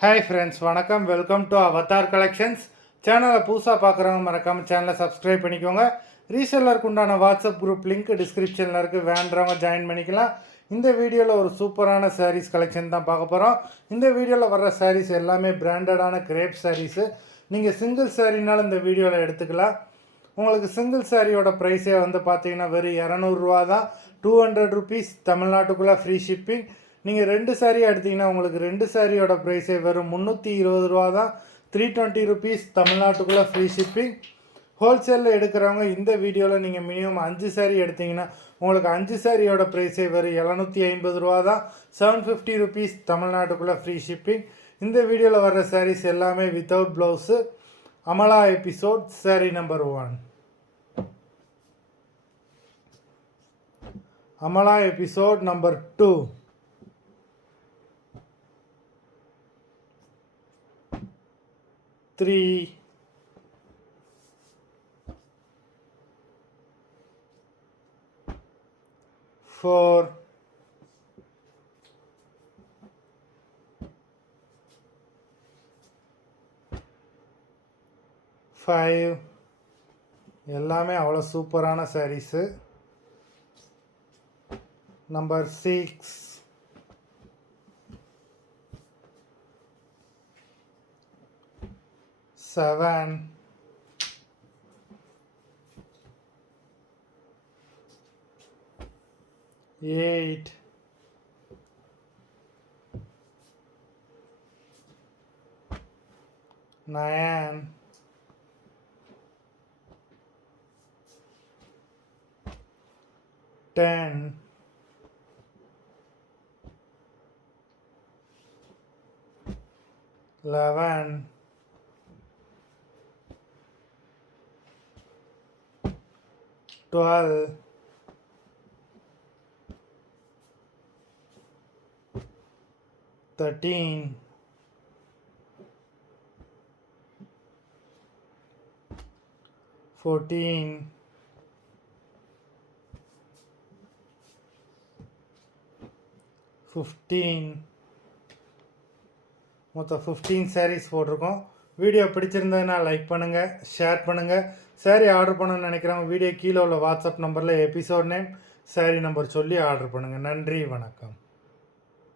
Hi friends, வணக்கம். Welcome to Avatar collections. சேனலை புதுசாக பார்க்குறவங்க மறக்காமல் சேனலை சப்ஸ்கிரைப் பண்ணிக்கோங்க. ரீசெல்லருக்கு உண்டான வாட்ஸ்அப் குரூப் லிங்க் டிஸ்கிரிப்ஷனில் இருக்குது, வேண்டுறவங்க ஜாயின் பண்ணிக்கலாம். இந்த வீடியோவில் ஒரு சூப்பரான சாரீஸ் கலெக்ஷன் தான் பார்க்க போகிறோம். இந்த வீடியோவில் வர்ற சாரீஸ் எல்லாமே பிராண்டடான கிரேப் சாரீஸு. நீங்கள் சிங்கிள் சாரீனாலும் இந்த வீடியோவில் எடுத்துக்கலாம். உங்களுக்கு சிங்கிள் சாரியோட ப்ரைஸே வந்து பார்த்தீங்கன்னா வெறும் 200 தான். 200 ருபீஸ் தமிழ்நாட்டுக்குள்ளே ஃப்ரீ ஷிப்பிங். நீங்கள் 2 சாரீ எடுத்திங்கன்னா உங்களுக்கு 2 சாரியோட ப்ரைஸே வெறும் 320 தான். 320 ருபீஸ் தமிழ்நாட்டுக்குள்ளே ஃப்ரீ ஷிப்பிங். ஹோல்சேலில் எடுக்கிறவங்க இந்த வீடியோவில் நீங்கள் மினிமம் 5 சாரீ எடுத்திங்கன்னா உங்களுக்கு 5 சாரியோட ப்ரைஸே வெறும் 750 தான். 750 ருபீஸ் தமிழ்நாட்டுக்குள்ளே ஃப்ரீ ஷிப்பிங். இந்த வீடியோவில் வர்ற சாரீஸ் எல்லாமே without blouse. Amala episode sari number 1. Amala episode number 2. 3, 4, 5 எல்லாமே அவ்வளோ சூப்பரான சாரீஸு. நம்பர் 6, 7, 8, 9, 10, 11, 12, 13, 14, 15. மொத்தம் 15 சாரீஸ் போட்டிருக்கோம். வீடியோ பிடிச்சிருந்ததுன்னா லைக் பண்ணுங்கள், ஷேர் பண்ணுங்கள். சாரீ ஆர்டர் பண்ணணும்னு நினைக்கிறவங்க வீடியோ கீழே உள்ள வாட்ஸ்அப் நம்பரில் எபிசோட் நேம், சாரீ நம்பர் சொல்லி ஆர்டர் பண்ணுங்கள். நன்றி, வணக்கம்.